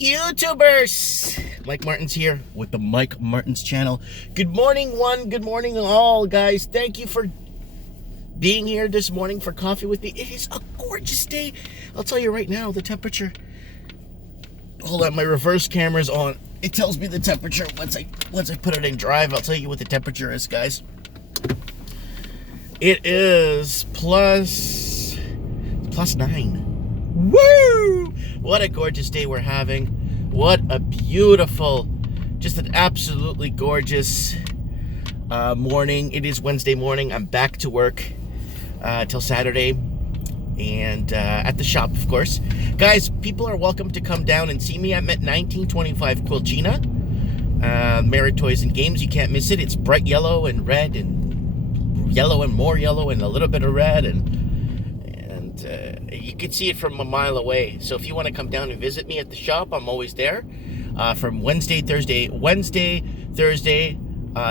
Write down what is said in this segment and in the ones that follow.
YouTubers! Mike Martins here with the Mike Martins channel. Good morning, one. Good morning, all, guys. Thank you for being here this morning for coffee with me. It is a gorgeous day. I'll tell you right now, the temperature. Hold on, my reverse camera's on. It tells me the temperature once I put it in drive. I'll tell you what the temperature is, guys. It is plus 9. Woo! What a gorgeous day we're having. What a beautiful, just an absolutely gorgeous morning. It is Wednesday morning. I'm back to work till Saturday, and at the shop, of course. Guys, people are welcome to come down and see me. I'm at 1925 Quilchina. Merit Toys and Games. You can't miss it. It's bright yellow and red and yellow and more yellow and a little bit of red, and you can see it from a mile away. So if you want to come down and visit me at the shop, I'm always there from Wednesday, Thursday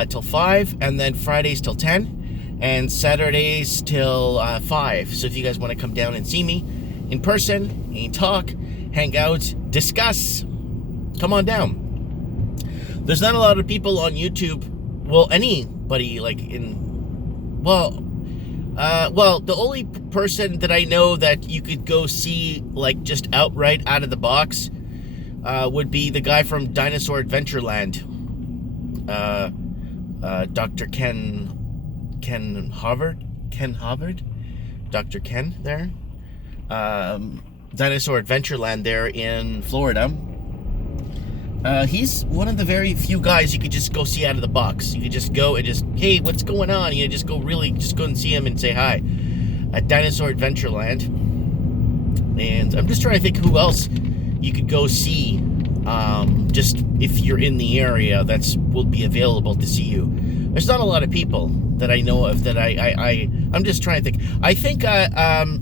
till 5, and then Fridays till 10, and Saturdays till 5. So if you guys want to come down and see me in person and talk, hang out, discuss, come on down. There's not a lot of people on YouTube, well, anybody like the only person that I know that you could go see, like, just outright out of the box would be the guy from Dinosaur Adventureland, Dr. Ken Harvard, Dr. Ken there, Dinosaur Adventureland there in Florida. He's one of the very few guys you could just go see out of the box. You could just go and just, hey, what's going on? You just go and see him and say hi at Dinosaur Adventureland. And I'm just trying to think who else you could go see, just if you're in the area that's will be available to see you. There's not a lot of people that I know of that I'm just trying to think. I think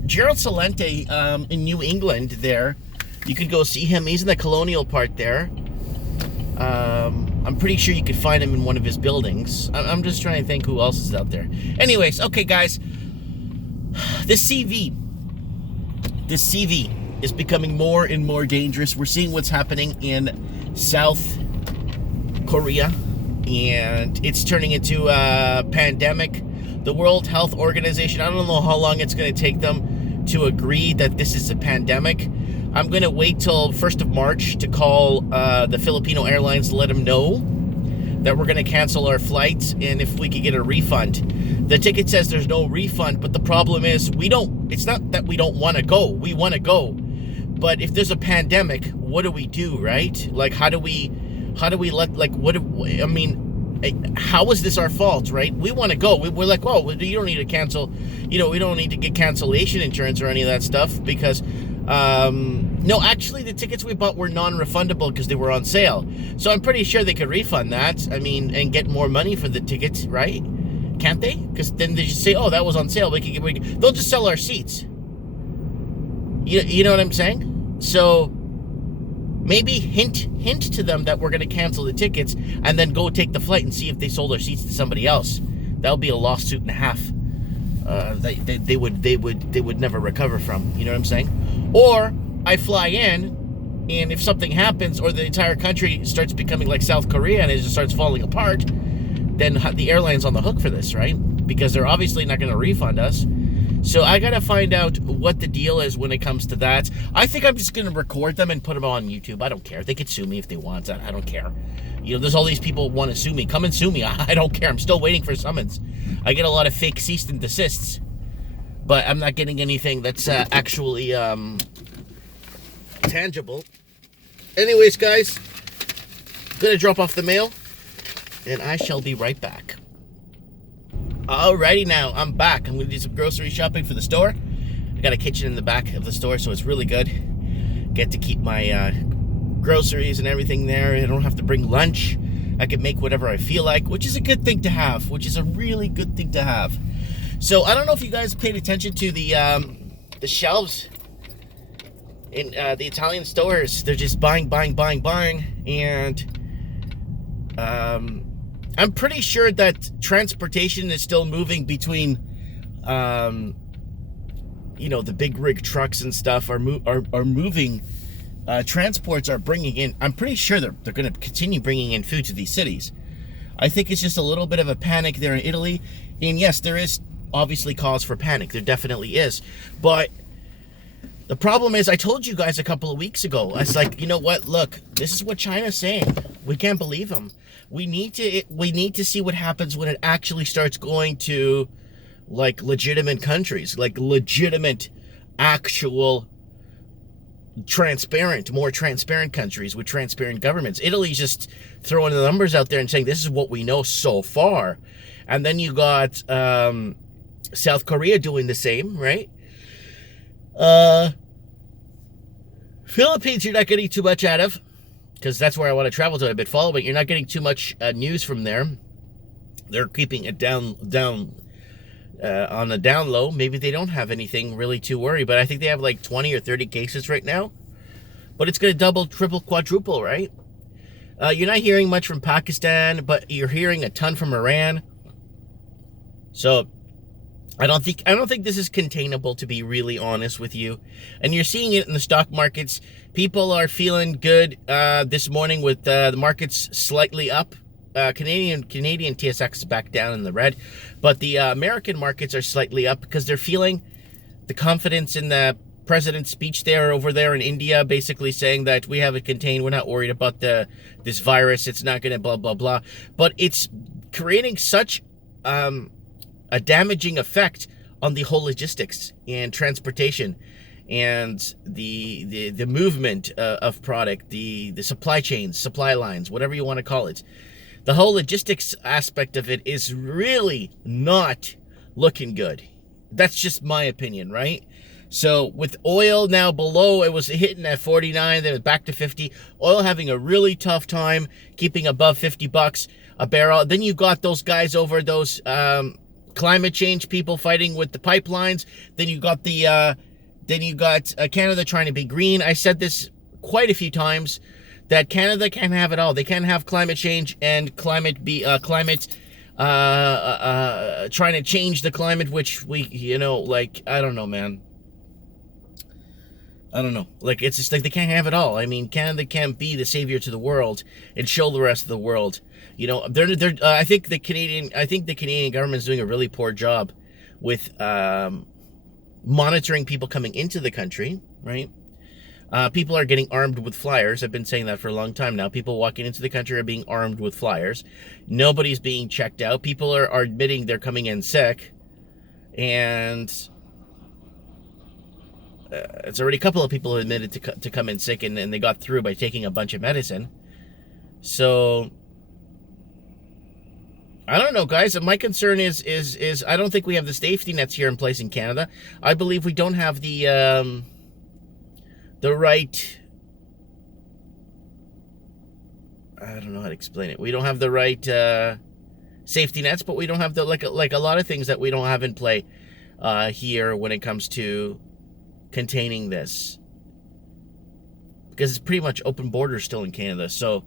Gerald Celente in New England there, you could go see him. He's in the Colonial part there. I'm pretty sure you could find him in one of his buildings. I'm just trying to think who else is out there. Anyways, okay, guys. This CV is becoming more and more dangerous. We're seeing what's happening in South Korea, and it's turning into a pandemic. The World Health Organization, I don't know how long it's going to take them to agree that this is a pandemic. I'm going to wait till 1st of March to call the Filipino Airlines to let them know that we're going to cancel our flights and if we could get a refund. The ticket says there's no refund, but the problem is it's not that we don't want to go. We want to go. But if there's a pandemic, what do we do, right? Like, how do we let, like, how is this our fault, right? We want to go. We're like, well, you don't need to cancel, we don't need to get cancellation insurance or any of that stuff because, no, actually the tickets we bought were non-refundable because they were on sale. So I'm pretty sure they could refund that, and get more money for the tickets, right? Can't they? Because then they just say, oh, that was on sale. They'll just sell our seats. You know what I'm saying? So maybe hint to them that we're going to cancel the tickets and then go take the flight and see if they sold our seats to somebody else. That would be a lawsuit and a half. They would never recover from. You know what I'm saying? Or I fly in, and if something happens, or the entire country starts becoming like South Korea and it just starts falling apart, then the airline's on the hook for this, right? Because they're obviously not going to refund us. So I got to find out what the deal is when it comes to that. I think I'm just going to record them and put them on YouTube. I don't care. They could sue me if they want. I don't care. There's all these people who want to sue me. Come and sue me. I don't care. I'm still waiting for summons. I get a lot of fake cease and desists, but I'm not getting anything that's actually tangible. Anyways, guys, I'm going to drop off the mail, and I shall be right back. Alrighty, now I'm back. I'm going to do some grocery shopping for the store. I got a kitchen in the back of the store, so it's really good. Get to keep my groceries and everything there. I don't have to bring lunch. I can make whatever I feel like, which is a good thing to have, which is a really good thing to have. So I don't know if you guys paid attention to the shelves in the Italian stores. They're just buying, and I'm pretty sure that transportation is still moving between, the big rig trucks and stuff are moving transports are bringing in, I'm pretty sure they're going to continue bringing in food to these cities. I think it's just a little bit of a panic there in Italy. And yes, there is obviously cause for panic. There definitely is. But the problem is, I told you guys a couple of weeks ago, I was like, you know what? Look, this is what China's saying. We can't believe them. We need to see what happens when it actually starts going to like legitimate countries, like legitimate, actual more transparent countries with transparent governments. Italy's just throwing the numbers out there and saying this is what we know so far. And then you got South Korea doing the same, right? Philippines you're not getting too much out of, because that's where I want to travel to. I've been following. You're not getting too much news from there. They're keeping it down on the down low. Maybe they don't have anything really to worry, but I think they have like 20 or 30 cases right now. But it's going to double, triple, quadruple, right? You're not hearing much from Pakistan, but you're hearing a ton from Iran. So I don't think this is containable, to be really honest with you. And you're seeing it in the stock markets. People are feeling good this morning with the markets slightly up. Canadian TSX is back down in the red, but the American markets are slightly up because they're feeling the confidence in the president's speech over there in India, basically saying that we have it contained, we're not worried about this virus, it's not going to blah blah blah. But it's creating such a damaging effect on the whole logistics and transportation and the movement of product, the supply chains, supply lines, whatever you want to call it. The whole logistics aspect of it is really not looking good. That's just my opinion, right? So with oil now below, it was hitting at 49, then it was back to 50. Oil having a really tough time keeping above $50 a barrel. Then you got those guys over those climate change people fighting with the pipelines. Then you got Canada trying to be green. I said this quite a few times, that Canada can't have it all. They can't have climate change and trying to change the climate, which I don't know, man. I don't know. Like, it's just like they can't have it all. I mean, Canada can't be the savior to the world and show the rest of the world. I think the Canadian government is doing a really poor job with monitoring people coming into the country, right? People are getting armed with flyers. I've been saying that for a long time now. People walking into the country are being armed with flyers. Nobody's being checked out. People are admitting they're coming in sick. And it's already a couple of people who admitted to come in sick, and they got through by taking a bunch of medicine. So I don't know, guys. My concern is I don't think we have the safety nets here in place in Canada. I believe we don't have the right, I don't know how to explain it. We don't have the right safety nets, but we don't have the like a lot of things that we don't have in play here when it comes to containing this, because it's pretty much open borders still in Canada. So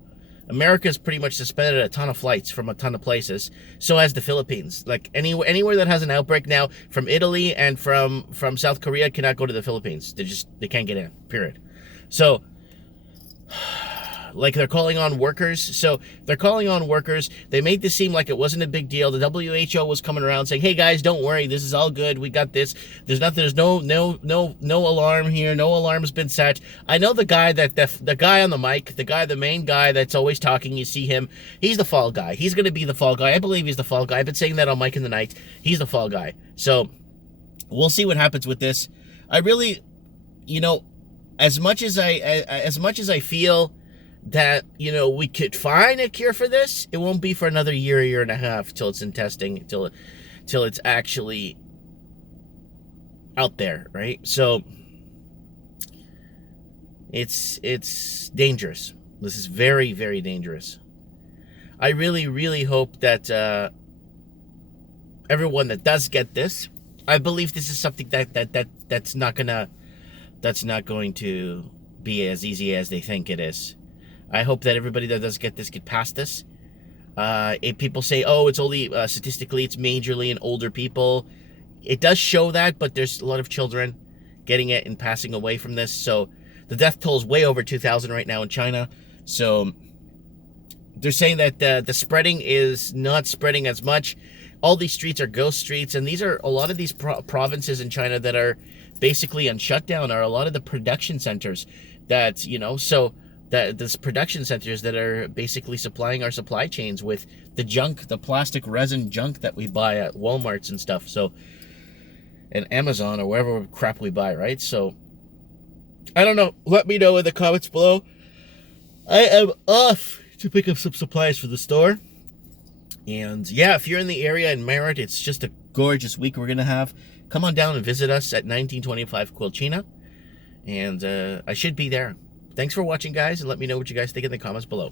America's pretty much suspended a ton of flights from a ton of places. So has the Philippines. Like anywhere that has an outbreak now, from Italy and from South Korea, cannot go to the Philippines. They can't get in, period. So like they're calling on workers. So they're calling on workers. They made this seem like it wasn't a big deal. The WHO was coming around saying, "Hey guys, don't worry. This is all good. We got this. There's no alarm here. No alarm's been set." I know the guy the guy on the mic, the main guy that's always talking, you see him, he's the fall guy. He's going to be the fall guy. I believe he's the fall guy. I've been saying that on Mike in the Night. He's the fall guy. So we'll see what happens with this. I really, as much as I feel that, we could find a cure for this, it won't be for another year and a half till it's in testing, till it's actually out there, right? So it's dangerous. This is very, very dangerous. I really, really hope that everyone that does get this, I believe this is something that's not going to be as easy as they think it is. I hope that everybody that does get this get past this. If people say, "Oh, it's only statistically, it's majorly in older people," it does show that, but there's a lot of children getting it and passing away from this. So The death toll is way over 2,000 right now in China. So they're saying that the spreading is not spreading as much. All these streets are ghost streets, and these are a lot of these provinces in China that are basically on shutdown are a lot of the production centers that, you know, so that this production centers that are basically supplying our supply chains with the junk, the plastic resin junk that we buy at Walmarts and stuff. So, and Amazon or wherever crap we buy, right? So, I don't know. Let me know in the comments below. I am off to pick up some supplies for the store. And yeah, if you're in the area in Merritt, it's just a gorgeous week we're going to have. Come on down and visit us at 1925 Quilchena. And I should be there. Thanks for watching, guys, and let me know what you guys think in the comments below.